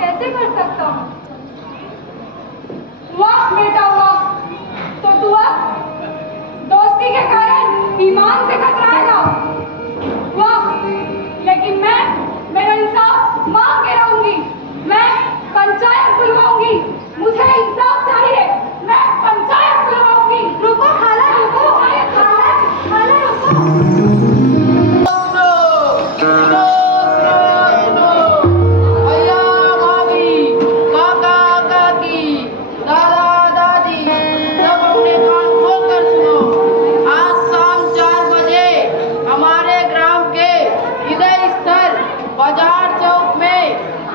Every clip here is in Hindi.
कैसे कर सकता हूँ? वक्त बेटा हुआ तो तू अब दोस्ती के कारण ईमान से कतराएगा। वाह, लेकिन मैं मेरा इंसाफ मांग के रहूंगी। मैं पंचायत बुलवाऊंगी। मुझे इंसाफ चाहिए। मैं पंचायत बुलवाऊंगी। रुको खाला, रुको खाला, खाला रुको।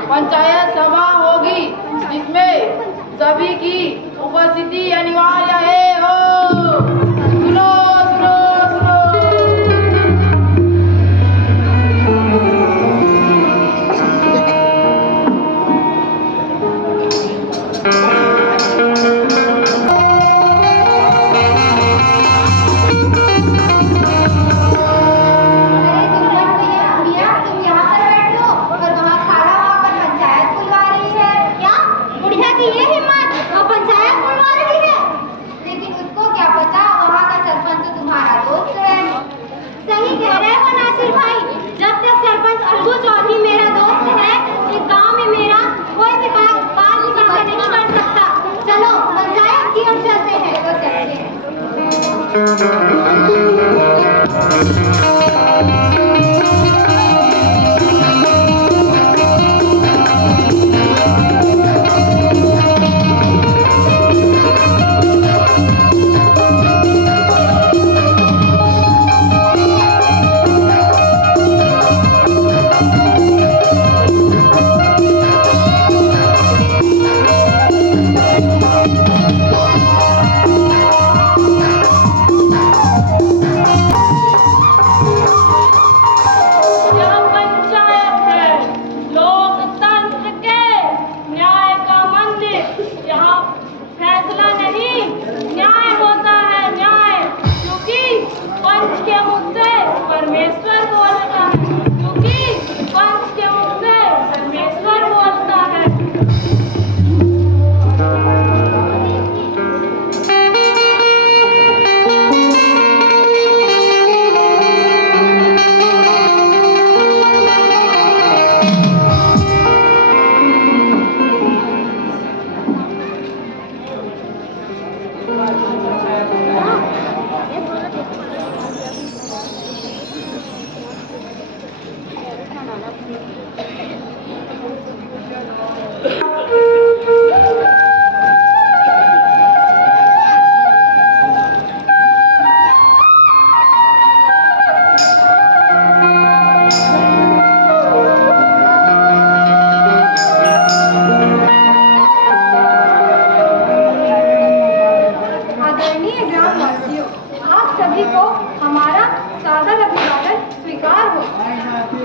पंचायत सभा होगी जिसमें सभी की उपस्थिति अनिवार्य है। हो सुनो सुनो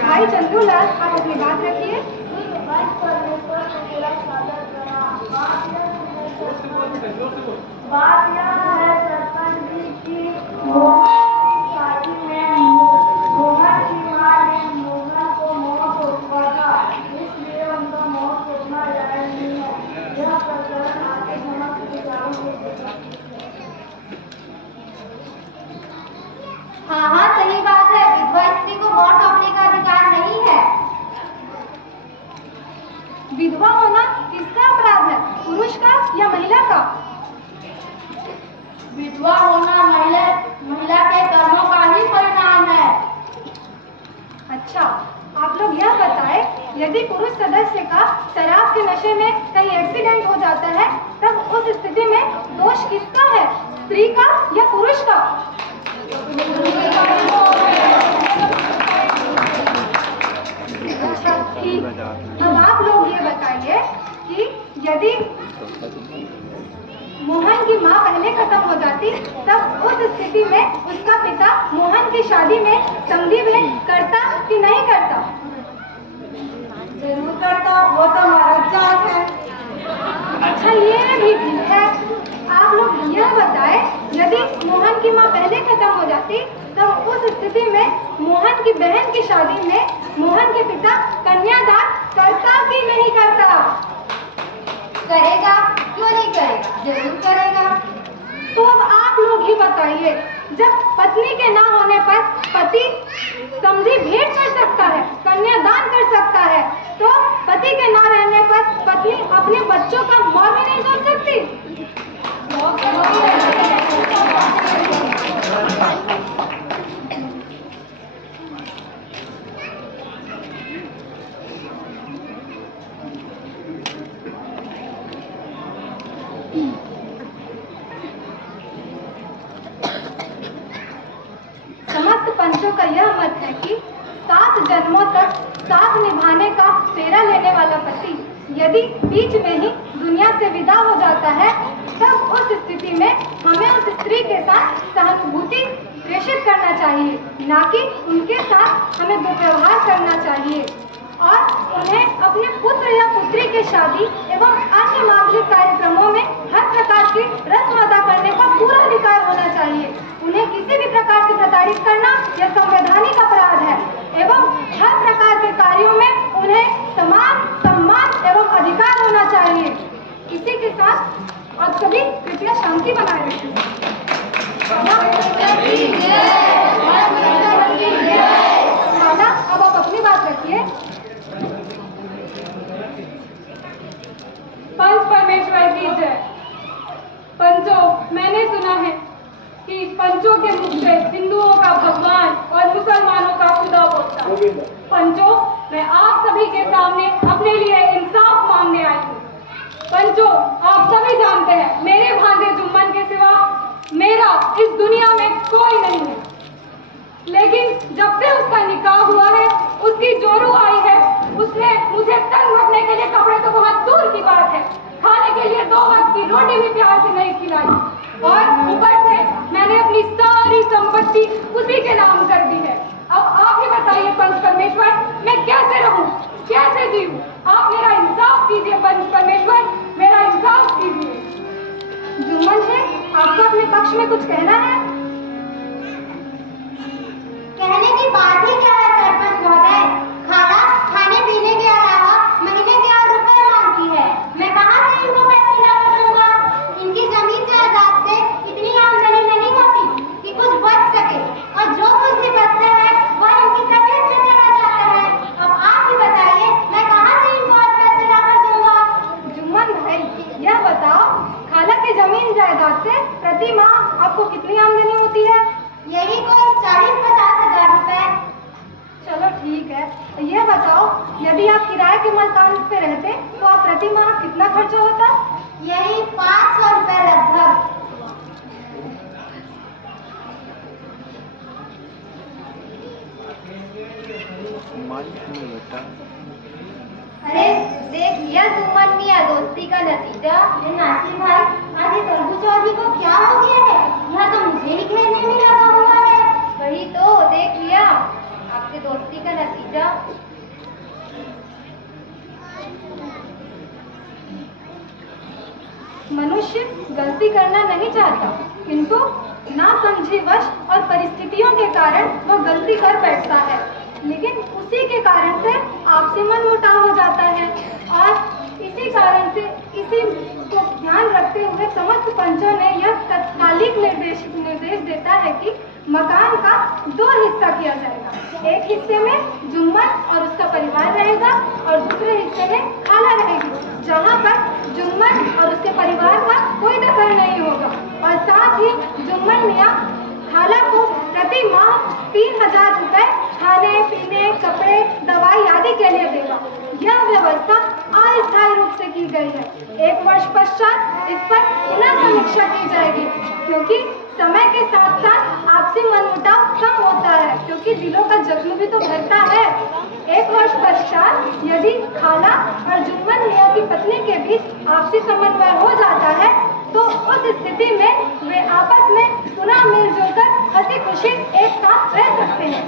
भाई चंदूलाल, आप अपनी बात रखिए। बात यह है सरपंच जी की शादी में मोहन की मां ने मोहन को मोह को पकड़ा, इसलिए उनका मोह टूटना जायज नहीं है। यह प्रकरण आपके समक्ष विचारों में। हाँ हाँ सही बात है। विधवा स्त्री को मोह सौंपने का अधिकार नहीं है। विधवा होना किसका अपराध है, पुरुष का या महिला का? विधवा होना महिला के कर्मों का ही परिणाम है। अच्छा, आप लोग यह बताएं, यदि पुरुष सदस्य का शराब के नशे में कहीं एक्सीडेंट हो जाता है, तब उस स्थिति में दोष किसका है, स्त्री का या पुरुष का? अच्छा ठीक, अब आप लोग ये बताइए कि यदि मोहन की माँ पहले खत्म हो जाती, तब उस स्थिति में उसका पिता मोहन की शादी में संधि में करता कि नहीं करता? जरूर करता, वो तो हमारा जान है। अच्छा ये भी ठीक है। आप लोग यह बताएं, यदि मोहन की माँ पहले खत्म हो जाती, तब उस स्थिति में मोहन की बहन की शादी में मोहन के पिता कन्यादान करता कि नहीं करता? जरूर करेगा। तो अब आप लोग ही बताइए, जब पत्नी के ना होने पर पति समधी भेंट कर सकता है, कन्यादान कर सकता है, तो पति के ना रहने पर पत्नी अपने बच्चों का मौत भी नहीं सोच सकती। समस्त पंचों का यह मत है कि 7 जन्मों तक साथ निभाने का फेरा लेने वाला पति यदि बीच में ही दुनिया से विदा हो जाता है, तब उस स्थिति में हमें उस स्त्री के साथ सहानुभूति प्रेषित करना चाहिए, ना कि उनके साथ हमें दुर्व्यवहार करना चाहिए और उन्हें अपने पुत्र या पुत्री के शादी एवं अन्य मांगलिक कार्यक्रमों में हर प्रकार की रस्म अदा करने का पूरा अधिकार होना चाहिए। उन्हें किसी भी प्रकार से प्रताड़ित करना यह संवैधानिक अपराध है एवं हर प्रकार के कार्यों में उन्हें समान सम्मान एवं अधिकार होना चाहिए। इसी के साथ आप सभी कृपया शांति बनाए रखें। माला, अब आप अपनी बात रखिए। पंच परमेश्वर की जय। पंचों, मैंने सुना है कि पंचों के मुख से हिंदुओं का भगवान और मुसलमानों का खुदा बोलता है। पंचों, मैं आप सभी के सामने अपने लिए इंसाफ मांगने आई हूँ। पंचों, आप सभी जानते हैं मेरे भांजे जुम्मन के सिवा मेरा इस दुनिया में कोई नहीं है, लेकिन जब से उसका निकाह हुआ है, उसकी जोरू आई है, उसने मुझे तन रखने के लिए कपड़े तो बहुत दूर की बात है, खाने के लिए 2 वक्त की रोटी भी प्यार से नहीं खिलाई और ऊपर से मैंने अपनी सारी संपत्ति उसी के नाम कर दी है। अब आप ही बताइए पंच परमेश्वर, मैं कैसे रहूं, कैसे जीऊं? आप मेरा इंसाफ कीजिए पंच परमेश्वर, मेरा इंसाफ कीजिए। जुम्मन जी, आपको अपने पक्ष में कुछ कहना है? कहने की बात ही क्या है सरपंच महोदय, खाना खाने पीने के अलावा महीने के और रुपए मांगती है। मैं कहाँ से इनको पैसे ला दूंगा? इनकी जमीन जायदाद से इतनी आमदनी नहीं होती कि कुछ बच सके, और जो कुछ भी बचता है वह इनकी तबीयत में चला जाता है। अब आप ही बताइए, मैं कहाँ से इनको और पैसे ला कर दूंगा? जुम्मन भाई, यह बताओ, खाला की जमीन जायदाद से प्रति माह आपको कितनी आमदनी होती है? यही कोई 40-50 हजार रुपए। चलो ठीक है। ये बताओ, यदि आप किराए के मकान पे रहते तो आप प्रति माह कितना खर्चा होता? यही 500 रुपए लगभग। अरे देख लिया जुम्मन मियां, दोस्ती का नतीजा। नासिर भाई, आज इस अरबू चौधरी को क्या हो गया है? यह तो मुझे ही घेरने में लगा हुआ है। वही तो देख लिया, आपकी दोस्ती का नतीजा। मनुष्य गलती करना नहीं चाहता, किंतु नासमझीवश और परिस्थितियों के कारण वह गलती कर बैठता है, लेकिन उसी के कारण से आपसी मनमुटाव हो जाता है। और इसी कारण से इसी को ध्यान रखते हुए समस्त पंचों ने यह तत्कालिक निर्देश देता है कि मकान का 2 हिस्सा किया जाएगा। एक हिस्से में जुम्मन और उसका परिवार रहेगा और दूसरे हिस्से में खाला रहेगी, जहाँ पर जुम्मन और उसके परिवार का कोई दखल नहीं होगा। और साथ ही जुम्मन मियाँ खाला को प्रति माह 3000 रुपए खाने पीने कपड़े दवाई आदि के लिए देगा। यह व्यवस्था अस्थायी रूप से की गई है। 1 वर्ष पश्चात इस पर पुनः समीक्षा की जाएगी, क्योंकि समय के साथ साथ आपसी मनमुटाव कम होता है, क्योंकि दिलों का जख्म भी तो भरता है। 1 वर्ष पश्चात यदि खाला और जुम्मन मियाँ की पत्नी के बीच आपसी समन्वय हो जाता है, तो उस स्थिति में वे आपस में पुनः मिलजुल कर हंसी खुशी एक साथ रह सकते हैं।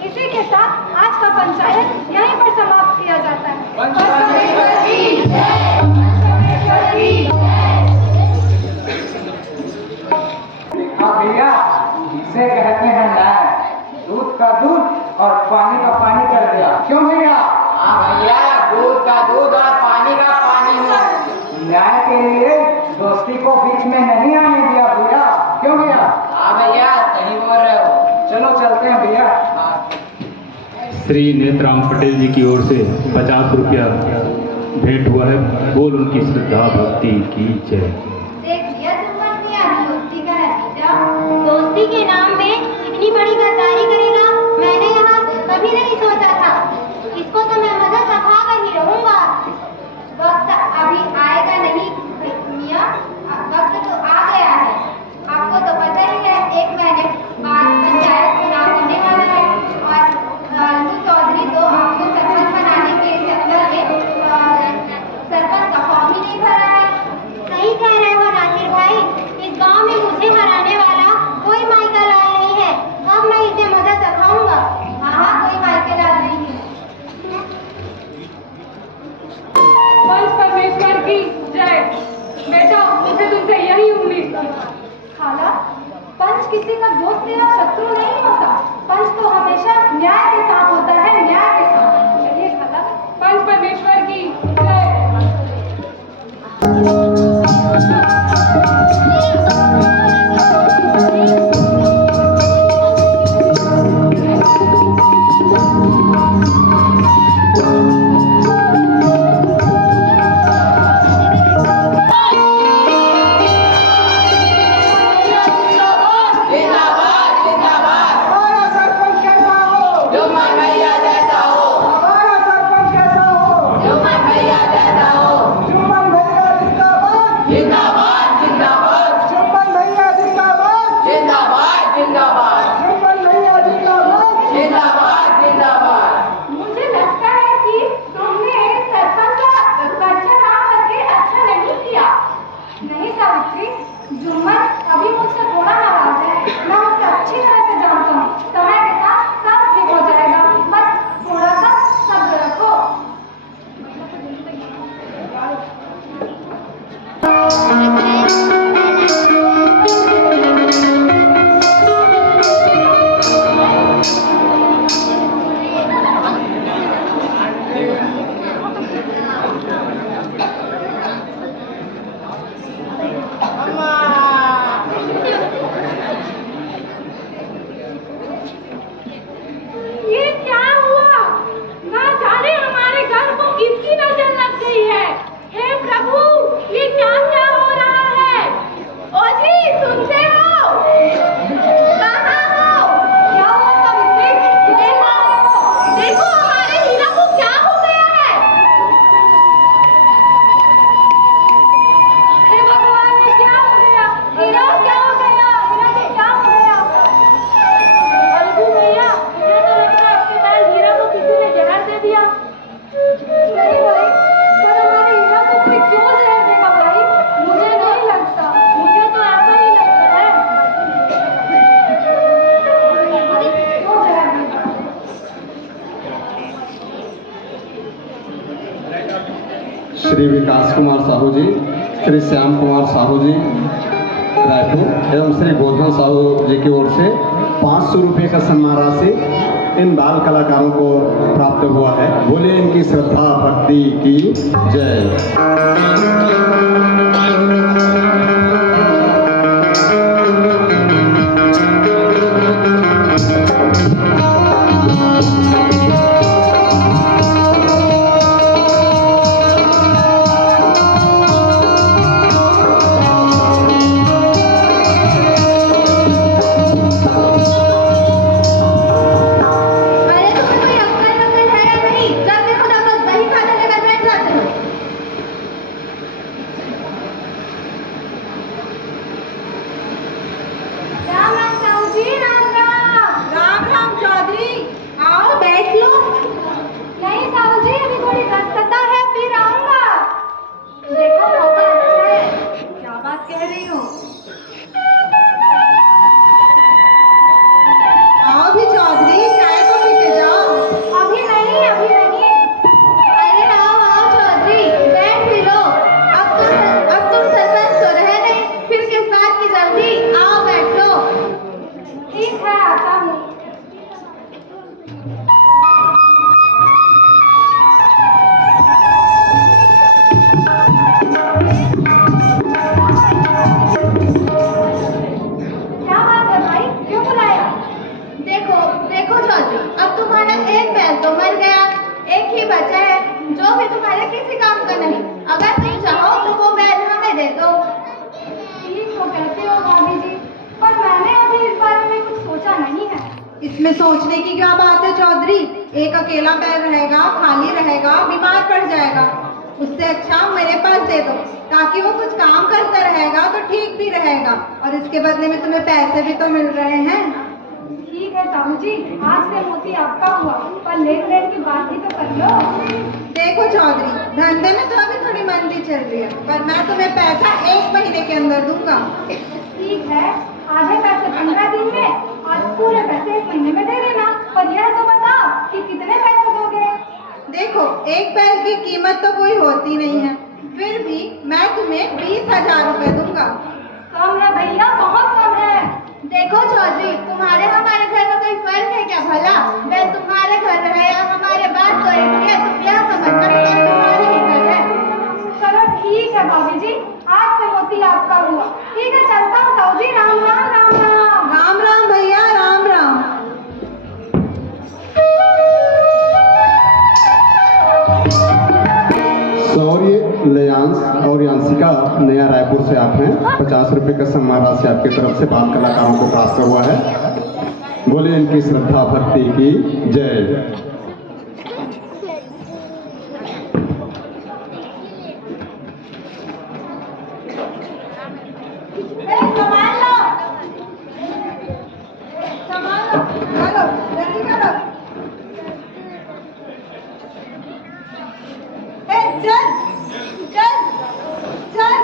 इसी के साथ आज का पंचायत यहीं पर समाप्त किया जाता है। भैया, इसे कहते हैं न्याय। दूध का दूध और पानी का पानी कर दिया, क्यों भैया? हाँ भैया, दूध का दूध और पानी का पानी हुआ। न्याय के लिए दोस्ती को बीच में नहीं आने दिया भैया। क्यों भैया? हाँ भैया सही बोल रहे हो। चलो चलते हैं भैया। श्री नेत्राम पटेल जी की ओर से 50 रुपया भेंट हुआ है। बोल उनकी श्रद्धा भक्ति की जय। देख लिया तुमने किया दोस्ती का नतीजा। दोस्ती के नाम में इतनी बड़ी गद्दारी करेगा, मैंने यहाँ कभी नहीं सोचा था। इसको तो मैं मजा चखा कर ही रहूंगा। वक्त अभी आएगा नहीं मियाँ, वक्त तो आ गया है। आपको तो पता ही है 1 महीने बाद पंचायत चुनाव होने वाला है और लालू चौधरी तो आपको सरपंच बनाने के चक्कर में सरपंच का फॉर्म ही नहीं भरा है। सही कह रहे हो नासिर भाई, इस गांव में मुझे हराने वाला कोई माइका लाल नहीं है। अब मैं इसे मजा चखाऊंगा। हाँ कोई माइका लाल नहीं है। पंच परमेश्वर की जय। बेटा मुझे तुमसे यही उम्मीद थी। खाला, पंच किसी का दोस्त या शत्रु नहीं होता। पंच तो हमेशा न्याय के साथ होता है, न्याय के साथ। चलिए खाला। पंच परमेश्वर की जय। जिंदाबाद जिंदाबाद। हमारा सरपंच कैसा हो? जुम्मन भैया जैसा हो। हमारा सरपंच कैसा हो? जुम्मन भैया जैसा हो। जुम्मन भैया जिंदाबाद। जिंदाबाद जिंदाबाद। जुम्मन भैया जिंदाबाद। जिंदाबाद जिंदाबाद। जुम्मन भैया जिंदाबाद। जिंदाबाद जिंदाबाद। मुझे लगता है कि तुमने सरपंच का कच्चा नाम करके अच्छा नहीं किया। नहीं सावित्री, जुम्मन अभी मुझसे थोड़ा नाराज है। मैं उसे अच्छी तरह से जानता हूँ। समय के साथ सब ठीक हो जाएगा। बस थोड़ा सा सब्र रखो। ये क्या हुआ? ना जाने हमारे घर को किसकी नजर लग गई है। हे प्रभु, ये क्या क्या हो रहा है? ओ जी सुनते हो? कहाँ हो? क्या हुआ सावित्री? देखो देखो हमारे हीरा को क्या हो गया है। हे भगवान, ये क्या हो गया? हीरा क्या हो गया? हीरा के क्या हो गया? अलगू भैया, मुझे तो लगता है आपके साथ हीरा को किसी ने जहर दे दिया। नहीं भाई, पर हमारे हीरा को कोई क्यों जहर देगा भाई? मुझे नहीं लगता। मुझे तो ऐसा ही लगता है। क्यों जहर देगा? श्री विकास कुमार साहू जी, श्री श्याम कुमार साहू जी रायपुर एवं श्री गोधन साहू जी की ओर से 500 रुपये का सम्मान राशि इन बाल कलाकारों को प्राप्त हुआ है। बोले इनकी श्रद्धा भक्ति की जय। अरे तुम्हें कोई अक्ल वक्ल है या नहीं? जब देखो तब बस दही खाते लेकर बैठ जाते हो। इसमें सोचने की क्या बात है चौधरी? एक अकेला बैल रहेगा, खाली रहेगा, बीमार पड़ जाएगा। उससे अच्छा मेरे पास दे दो, ताकि वो कुछ काम करता रहेगा तो ठीक भी रहेगा, और इसके बदले में तुम्हें पैसे भी तो मिल रहे हैं। ठीक है साहू जी, आज से मोती आपका हुआ, पर लेन देन की बात ही तो कर लो। देखो चौधरी, धंधे में तो अभी थोड़ी मंदी चल रही है, पर मैं तुम्हें पैसा 1 महीने के अंदर दूंगा। ठीक है, आधे पैसे 15 दिन में और पूरे पैसे 1 महीने में दे देना। पर यह तो बताओ कि कितने पैसे दोगे? देखो, एक बैल की कीमत तो कोई होती नहीं है, फिर भी मैं तुम्हें 20,000 रुपए दूंगा। कम है भैया, बहुत कम है। देखो चौधरी, तुम्हारे हमारे घर में कोई फर्क है क्या भला? बैल तुम्हारे घर रहे या हमारे बात तो एक है, तुम यह समझना कि बैल तुम्हारे ही घर है। चलो ठीक है भाभी जी, आज से मोती आपका हुआ। ठीक है, चलता हूँ साहू जी, राम राम राम राम। राम राम भैया, राम राम। सौर्य, लेयांश और यांशिका नया रायपुर से आप हैं। 50 रुपये का सम्मान राशि आपकी तरफ से बाल कलाकारों को प्राप्त हुआ है। बोले इनकी श्रद्धा भक्ति की जय। सामान लो, सामान लो, चलो जल्दी करो। चल चल चल।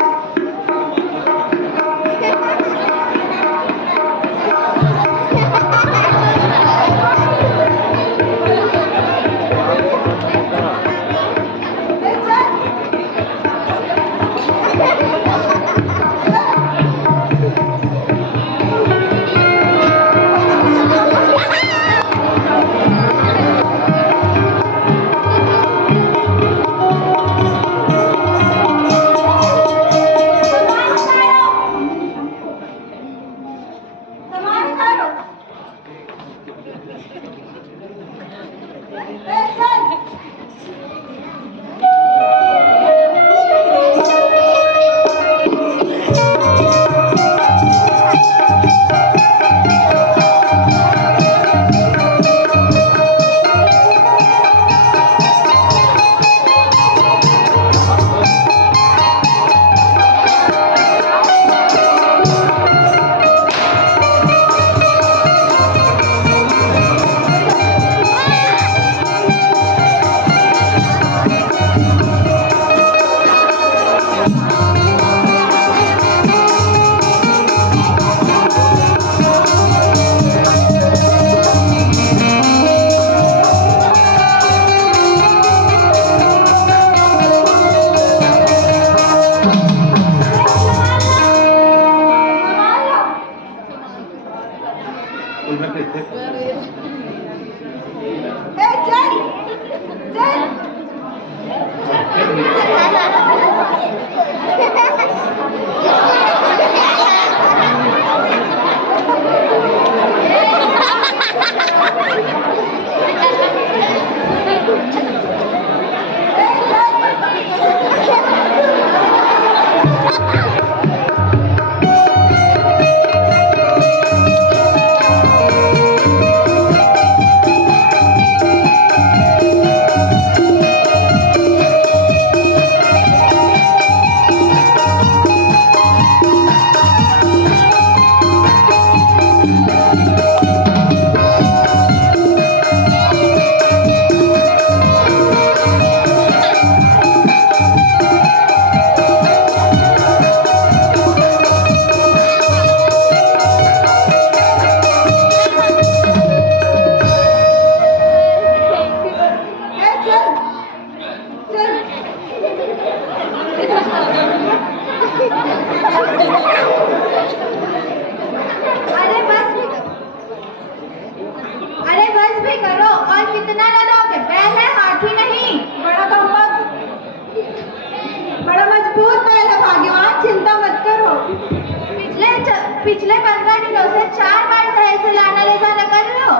पिछले 15 दिनों से 4 बार शहर से लाना ले जाना कर रहे हो।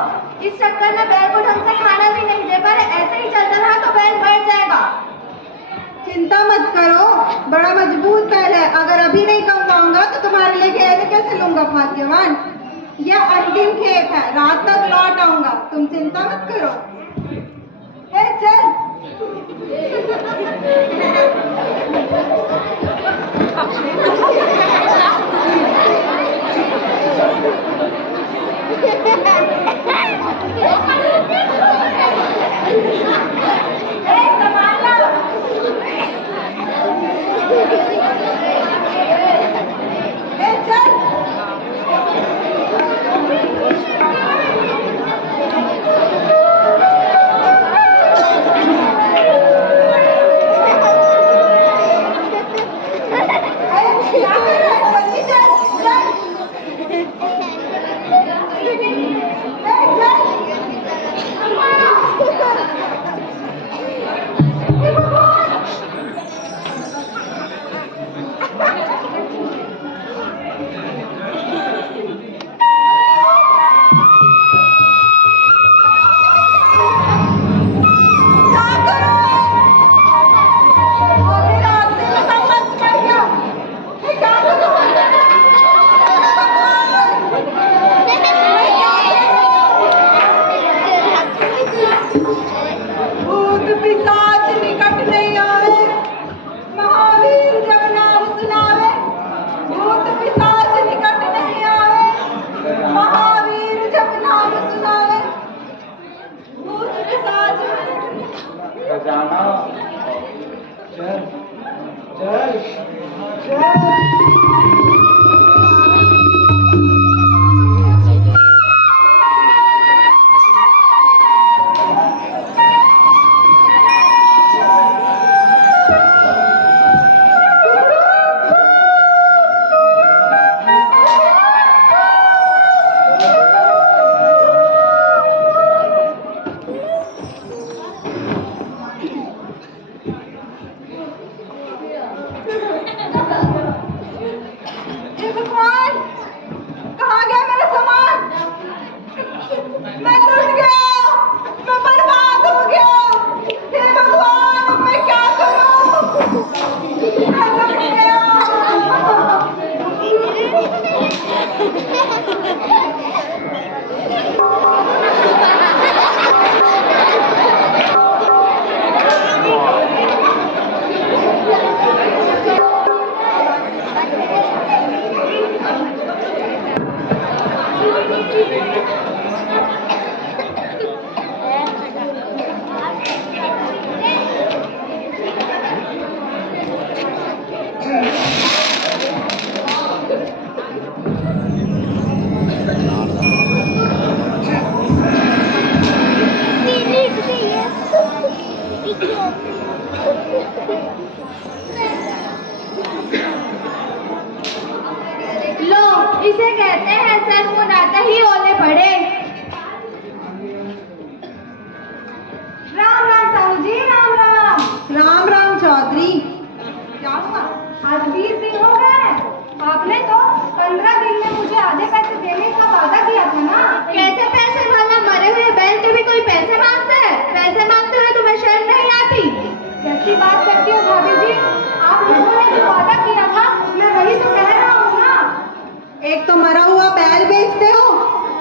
इस चक्कर में बैल को ढंग से खाना भी नहीं दे पा रहे। ऐसे ही चलता रहा तो बैल बढ़ जाएगा। चिंता मत करो, बड़ा मजबूत बैल है। अगर अभी नहीं कमवाऊंगा तो तुम्हारे लिए कैसे लूंगा भाग्यवान। यह अंतिम खेप है, रात तक लौट आऊंगा, तुम चिंता मत करो। ए चल। संभाल लो। ए चल। क्या कर रहा है? जल्दी चल, चल। ए चल। हे भगवान। क्या करूं मैं? आधे रास्ते में सब मत पड़ गया। मैं क्या करूं? भूत पिशाच निकट नहीं आवे, महावीर जब नाम सुनावे। भूत पिशाच निकट नहीं आवे, महावीर जब नाम सुनावे। भूत पिशाच खजाना चल चल चल। हे भगवान, कहाँ गया मेरा सामान? मैं टूट गया, मैं बर्बाद हो गया। हे भगवान, अब मैं क्या करूं? मैं टूट गया। लो, इसे कहते हैं सर मुनाते ही ओले पड़े। राम राम साहू जी, राम राम। राम राम चौधरी। क्या हुआ? आज 20 दिन हो गए। आपने तो 15 दिन में मुझे आधे पैसे देने का वादा किया था ना। कैसे पैसे वाला मरे हुए बैल के भी कोई पैसे मांगते हैं? पैसे मांगते हुए तुम्हें शर्म नहीं आती? कैसी बात करती हो भाभी जी? आप लोगों ने जो वादा किया था, मैं वही तो कह रहा हूँ ना। एक तो मरा हुआ बैल बेचते हो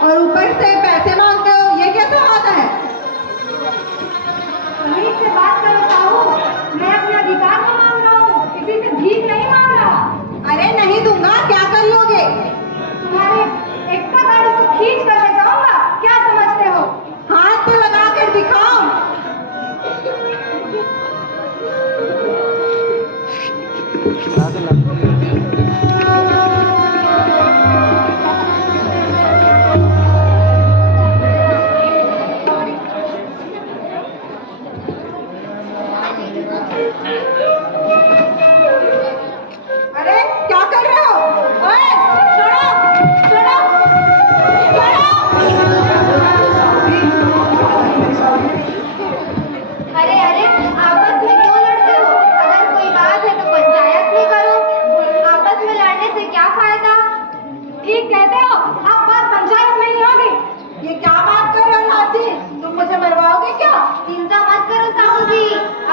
और ऊपर से पैसे मांगते हो, ये कैसा वादा है? तमीज से बात करो साहू। मैं अपने अधिकार को मांग रहा हूँ, किसी से भीख नहीं मांग रहा। अरे नहीं दूंगा, क्या कर लोगे? तुम्हारे एकता गाड़ी को खींच कर ले जाऊंगा, क्या समझते हो? हाथ तो लगा कर दिखाओ। अरे क्या कर रहे हो? ओए, छोड़ो, छोड़ो, छोड़ो। अरे अरे, आपस में क्यों लड़ते हो? अगर कोई बात है तो पंचायत में करो। आपस में लड़ने से क्या फायदा? ठीक कहते हो, अब बात पंचायत में ही होगी। ये क्या बात कर रहे हो नासी? तुम मुझे मरवाओगे क्या? चिंता मत करो साहू जी,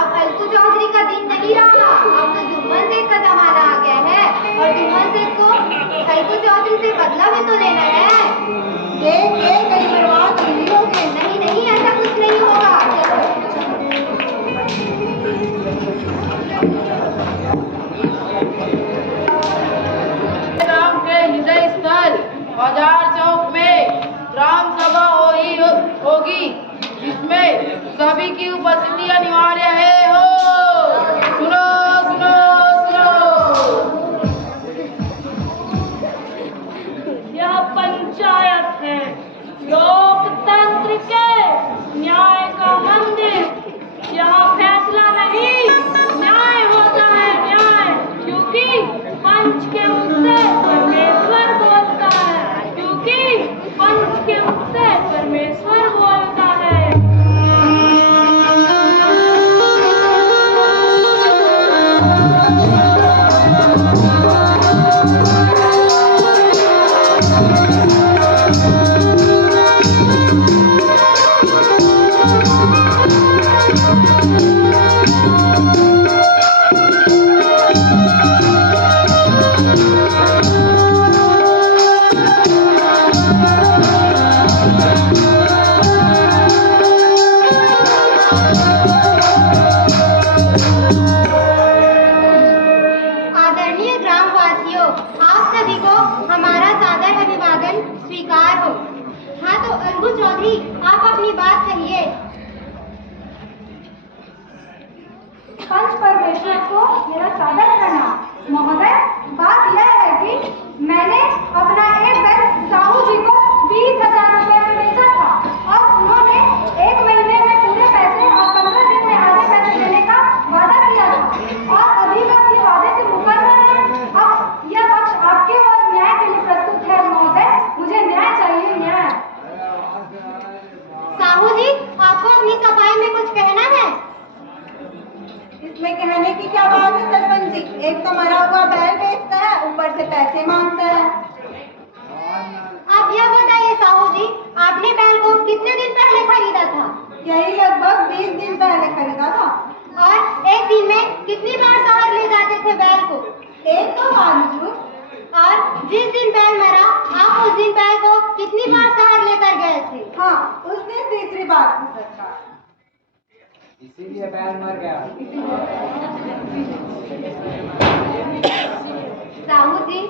अब अलकू चौधरी का दिन नहीं अलगू चौधरी से बदला भी तो लेना है। देख ये कहीं बर्बाद नहीं होगे। नहीं नहीं, ऐसा कुछ नहीं होगा। चलो राम के हृदय स्थल बाजार चौक में ग्राम सभा होगी, जिसमें सभी की उपस्थिति अनिवार्य है। हो सुनो सुनो सुनो। यह पंचायत है, लोकतंत्र के न्याय का मंदिर। यहाँ फैसला नहीं, न्याय होता है, न्याय। क्योंकि पंच के मुख से परमेश्वर बोलता है, क्योंकि पंच के मुख से परमेश्वर बोलता है। आदरणीय ग्रामवासियों, आप सभी को हमारा सादर अभिवादन स्वीकार हो। हाँ तो अलगू चौधरी, आप अपनी बात कहिए। पंच परमेश्वर को मेरा सादर प्रणाम। महोदय, बात यह है कि मैंने अपना एक बैल साहू जी को 20,000 रुपए में बेचा था और उन्होंने 1 महीने में पूरे पैसे और 15 दिन में आधे पैसे देने का वादा किया था और अभी तक अपने वादे से मुकर रहे हैं। अब यह पक्ष आपके और न्याय के लिए प्रस्तुत है। महोदय, मुझे न्याय चाहिए, न्याय। साहू जी, आपको अपनी सफाई में कुछ कहना है? इसमें कहने की क्या बात है सरपंच जी? एक तो मरा हुआ बैल बेचता है, ऊपर से पैसे मांगता है। आप यह बताइए साहू जी, आपने बैल को कितने दिन पहले खरीदा था? यही लगभग 20 दिन पहले खरीदा था। और एक दिन में कितनी बार शहर ले जाते थे बैल को? एक तो बावजूद। और जिस दिन बैल मरा, आप उस दिन बैल को कितनी बार शहर लेकर गए थे? हाँ, उस दिन तीसरी बार थी सरकार। इसीलिए बैल मर गया। साहू जी,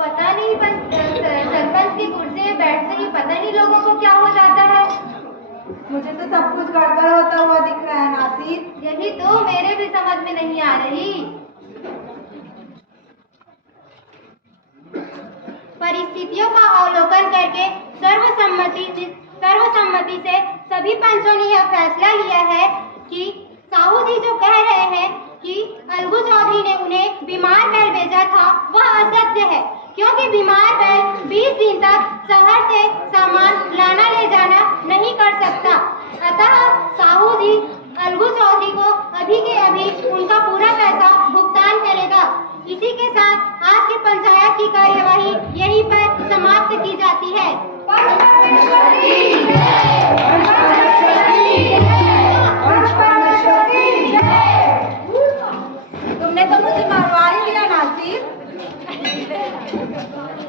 पता नहीं सरपंच की कुर्सी में बैठते ही पता नहीं लोगों को क्या हो जाता है। मुझे तो सब कुछ गड़बड़ होता हुआ दिख रहा है नासिर। यही तो मेरे भी समझ में नहीं आ रही। परिस्थितियों का अवलोकन करके सर्वसम्मति से सभी पंचों ने यह फैसला लिया है कि साहू जी जो कह रहे हैं कि अलगू चौधरी ने उन्हें बीमार बैल भेजा था, वह असत्य है। क्योंकि बीमार बैल 20 दिन तक शहर से सामान लाना ले जाना नहीं कर सकता। अतः साहू जी अलगू चौधरी को अभी के अभी उनका पूरा पैसा भुगतान करेगा। इसी के साथ आज की पंचायत की कार्यवाही यहीं पर समाप्त की जाती है। पंच परमेश्वर की जय। पंच परमेश्वर की जय। तुमने तो मुझे मरवा ही दिया नासिर।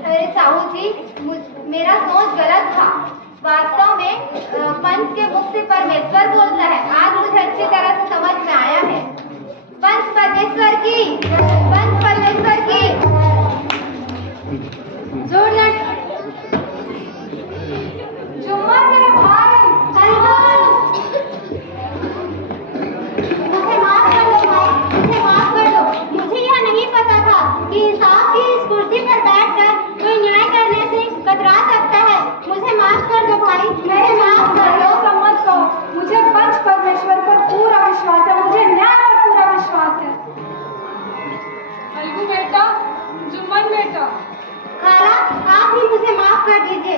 अरे साहू जी, मेरा सोच गलत था। वास्तव में पंच के मुख से परमेश्वर बोलता है। आज मुझे अच्छी तरह से समझ में आया है। पंच परमेश्वर की, पंच परमेश्वर की। जोरदार जुम्मा मेरे भाई। मुझे माफ कर दो भाई, मुझे माफ कर दो। मुझे यह नहीं पता था कि इंसाफ की इस कुर्सी पर बैठकर कोई न्याय करने से कतरा सकता है। मुझे माफ कर दो भाई, मुझे माफ कर दो। समझ लो, मुझे पंच परमेश्वर पर पूरा विश्वास है, मुझे न्याय पर पूरा विश्वास है। अलगू बेटा, जुम्मन बेटा, खाला, आप भी मुझे माफ कर दीजिए।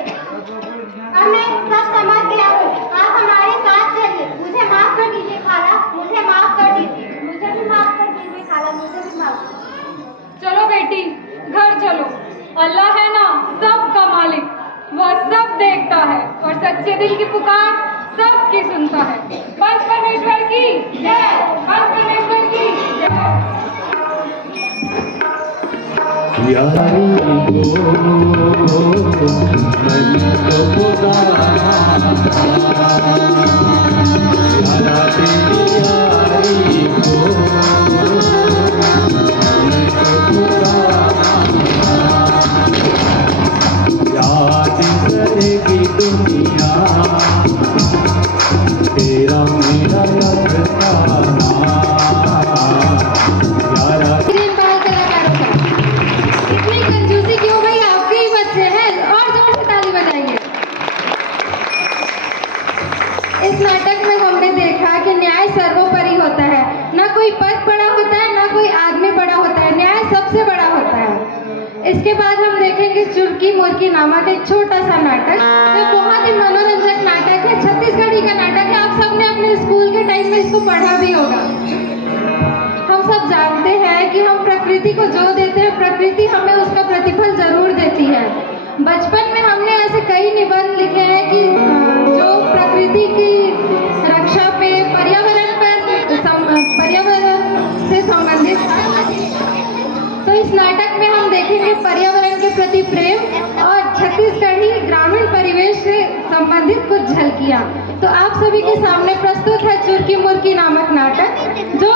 अब मैं सब समझ गया हूँ। आप हमारे साथ चलिए। मुझे माफ कर दीजिए खाला, मुझे माफ कर दीजिए। मुझे भी माफ कर दीजिए खाला, मुझे भी माफ। चलो बेटी, घर चलो। अल्लाह है ना सबका मालिक, वह सब देखता है और सच्चे दिल की पुकार सबकी सुनता है। पंच परमेश्वर की जय। पंच परमेश्वर की जय। यारी को मन को पुकारा, यारा तेरी यारी को मन को पुकारा, याद करेगी दुनिया तेरा मेरा अफसाना, यारा ग्रीन बाल कलाकारों का इतनी कंजूसी क्यों भाई, आपके ही बच्चे हैं, और जोर से ताली बजाइए। इस नाटक में हमने देखा कि न्याय सर्वोपरि होता है, ना कोई पद बड़ा होता है ना कोई आदमी बड़ा होता है, न्याय सबसे बड़ा होता है। इसके बाद हम देखेंगे चुरकी मुर्की नामक एक छोटा सा नाटक, जो बहुत ही मनोरंजक नाटक है, छत्तीसगढ़ी का नाटक है। आप सबने अपने स्कूल के टाइम में इसको पढ़ा भी होगा। हम सब जानते हैं कि हम प्रकृति को जो देते हैं, प्रकृति हमें उसका प्रतिफल जरूर देती है। बचपन में हमने ऐसे कई निबंध लिखे हैं कि जो प्रकृति की रक्षा पे, पर्यावरण से संबंधित है। तो इस नाटक में हम देखेंगे पर्यावरण के प्रति प्रेम और छत्तीसगढ़ी ग्रामीण परिवेश से संबंधित कुछ झलकियाँ। तो आप सभी के सामने प्रस्तुत है चुरकी मुर्की नामक नाटक, जो